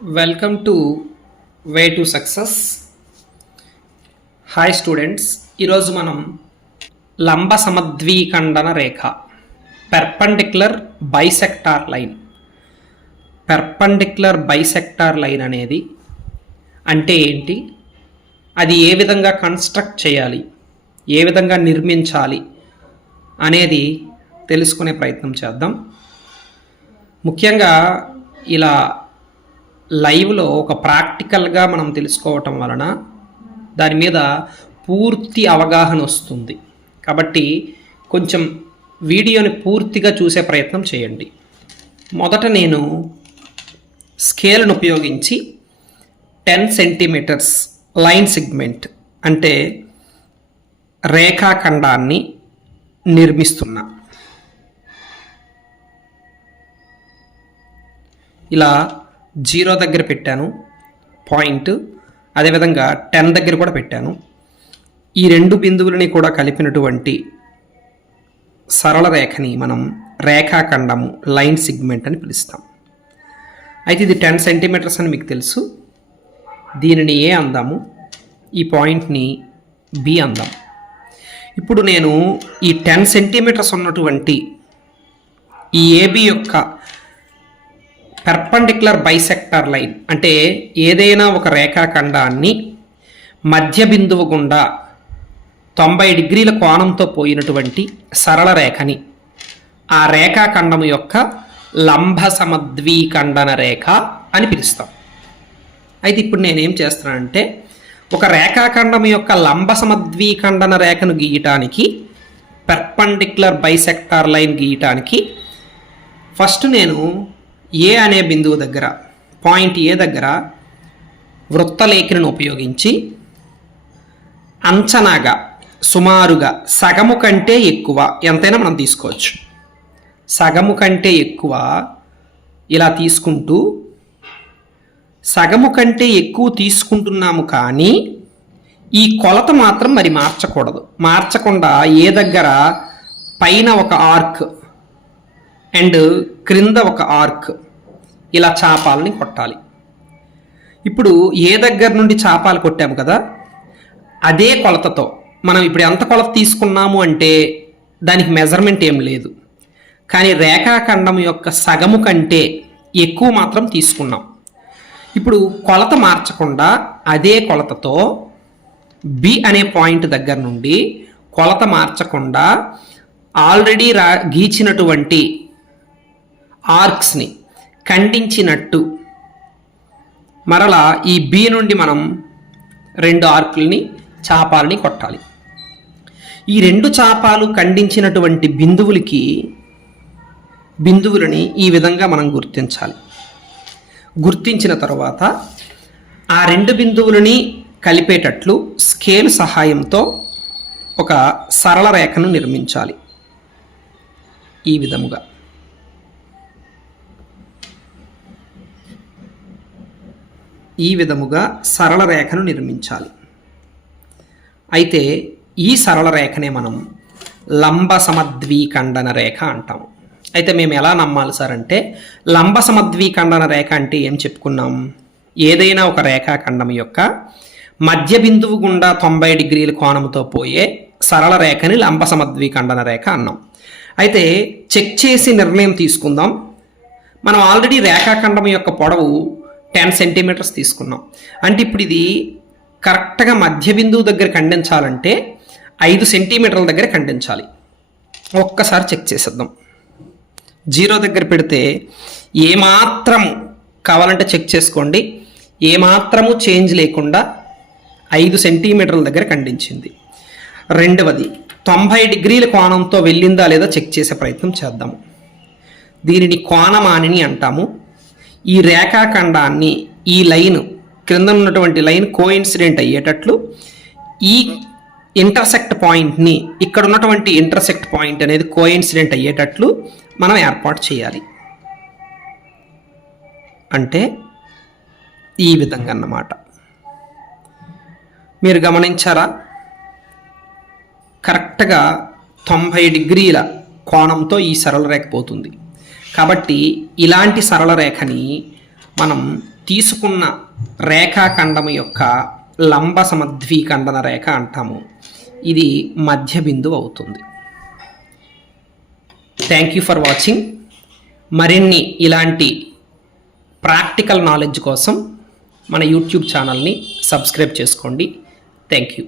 Welcome to way to success hi students ఈరోజు మనం లంబ సమద్వీఖండన రేఖ perpendicular bisector line perpendicular bisector line అనేది అంటే ఏంటి? అది ఏ విధంగా కన్స్ట్రక్ట్ చేయాలి? ఏ విధంగా నిర్మించాలి? అనేది తెలుసుకునే ప్రయత్నం చేద్దాం. ముఖ్యంగా ఇలా లైవ్లో ఒక ప్రాక్టికల్గా మనం తెలుసుకోవటం వలన దాని మీద పూర్తి అవగాహన వస్తుంది. కాబట్టి కొంచెం వీడియోని పూర్తిగా చూసే ప్రయత్నం చేయండి. మొదట నేను స్కేల్ను ఉపయోగించి టెన్ సెంటీమీటర్స్ లైన్ సిగ్మెంట్ అంటే రేఖాఖండాన్ని నిర్మిస్తున్నా. ఇలా జీరో దగ్గర పెట్టాను. పాయింట్. అదేవిధంగా టెన్ దగ్గర కూడా పెట్టాను. ఈ రెండు బిందువులని కూడా కలిపినటువంటి సరళ రేఖని మనం రేఖాఖండము లైన్ సిగ్మెంట్ అని పిలుస్తాం. అయితే ఇది టెన్ సెంటీమీటర్స్ అని మీకు తెలుసు. దీనిని ఏ అందాము? ఈ పాయింట్ని బి అందాం. ఇప్పుడు నేను ఈ టెన్ సెంటీమీటర్స్ ఉన్నటువంటి ఈ ఏబి యొక్క పెర్పండిక్యులర్ బైసెక్టర్ లైన్ అంటే ఏదైనా ఒక రేఖాఖండాన్ని మధ్య బిందువు గుండా తొంభై డిగ్రీల కోణంతో పోయినటువంటి సరళ రేఖని. ఆ రేఖాఖండం యొక్క లంబ సమద్వీఖండన రేఖ అని పిలుస్తాం. అయితే ఇప్పుడు నేనేం చేస్తున్నానంటే ఒక రేఖాఖండం యొక్క లంబ సమద్వీఖండన రేఖను గీయటానికి పెర్పండిక్యులర్ బైసెక్టార్ లైన్ గీయటానికి ఫస్ట్ నేను ఏ అనే బిందువు దగ్గర పాయింట్ ఏ దగ్గర వృత్తలేఖను ఉపయోగించి అంచనాగా సుమారుగా సగము కంటే ఎక్కువ ఎంతైనా మనం తీసుకోవచ్చు. సగము కంటే ఎక్కువ ఇలా తీసుకుంటూ సగము కంటే ఎక్కువ తీసుకుంటున్నాము కానీ ఈ కొలత మాత్రం మరి మార్చకూడదు. మార్చకుండా ఏ దగ్గర పైన ఒక ఆర్క్ అండ్ క్రింద ఒక ఆర్క్. ఇలా చాపాలని కొట్టాలి. ఇప్పుడు ఏ దగ్గర నుండి చాపాలు కొట్టాము కదా? అదే కొలతతో. మనం ఇప్పుడు ఎంత కొలత తీసుకున్నాము అంటే దానికి మెజర్మెంట్ ఏం లేదు. కానీ రేఖాఖండం యొక్క సగము కంటే ఎక్కువ మాత్రం తీసుకున్నాం. ఇప్పుడు కొలత మార్చకుండా అదే కొలతతో బి అనే పాయింట్ దగ్గర నుండి కొలత మార్చకుండా ఆల్రెడీ రా గీచినటువంటి ఆర్క్స్ని ఖండించినట్టు. మరలా ఈ బి నుండి మనం రెండు ఆర్కుల్ని చాపాలని కొట్టాలి. ఈ రెండు చాపాలు ఖండించినటువంటి బిందువులకి బిందువులని ఈ విధంగా మనం గుర్తించాలి. గుర్తించిన తర్వాత ఆ రెండు బిందువులని కలిపేటట్లు స్కేల్ సహాయంతో ఒక సరళ రేఖను నిర్మించాలి. ఈ విధముగా. ఈ విధముగా సరళ రేఖను నిర్మించాలి. అయితే ఈ సరళ రేఖనే మనం లంబ సమద్వీఖండన రేఖ అంటాం. అయితే మేము ఎలా నమ్మాలి సార్ అంటే లంబ సమద్వీఖండన రేఖ అంటే ఏం చెప్పుకున్నాం? ఏదైనా ఒక రేఖాఖండం యొక్క మధ్య బిందువు గుండా తొంభై డిగ్రీల కోణంతో పోయే సరళ రేఖని లంబ సమద్వీఖండన రేఖ అన్నాం. అయితే చెక్ చేసి నిర్ణయం తీసుకుందాం. మనం ఆల్రెడీ రేఖాఖండం యొక్క పొడవు టెన్ సెంటీమీటర్స్ తీసుకున్నాం. అంటే ఇప్పుడు ఇది కరెక్ట్గా మధ్య బిందువు దగ్గర ఖండించాలంటే ఐదు సెంటీమీటర్ల దగ్గర ఖండించాలి. ఒక్కసారి చెక్ చేసేద్దాం. జీరో దగ్గర పెడితే ఏమాత్రం కావాలంటే చెక్ చేసుకోండి. ఏమాత్రము చేంజ్ లేకుండా ఐదు సెంటీమీటర్ల దగ్గర ఖండించింది. రెండవది తొంభై డిగ్రీల కోణంతో వెళ్ళిందా లేదా చెక్ చేసే ప్రయత్నం చేద్దాము దీనిని కోణమానిని అంటాము. ఈ రేఖాఖండాన్ని ఈ లైన్ క్రింద ఉన్నటువంటి లైన్ కోఇన్సిడెంట్ అయ్యేటట్లు ఈ ఇంటర్సెక్ట్ పాయింట్ని ఇక్కడ ఉన్నటువంటి ఇంటర్సెక్ట్ పాయింట్ అనేది కోఇన్సిడెంట్ అయ్యేటట్లు మనం ఏర్పాటు చేయాలి. అంటే ఈ విధంగా అన్నమాట. మీరు గమనించారా? కరెక్ట్గా తొంభై డిగ్రీల కోణంతో ఈ సరళ రేఖ పోతుంది. కాబట్టి ఇలాంటి సరళ రేఖని మనం తీసుకున్న రేఖాఖండం యొక్క లంబ సమద్వీఖండన రేఖ అంటాము. ఇది మధ్య బిందువు అవుతుంది. థ్యాంక్ యూ ఫర్ వాచింగ్ మరిన్ని ఇలాంటి ప్రాక్టికల్ నాలెడ్జ్ కోసం మన యూట్యూబ్ ఛానల్ని సబ్స్క్రైబ్ చేసుకోండి. Thank you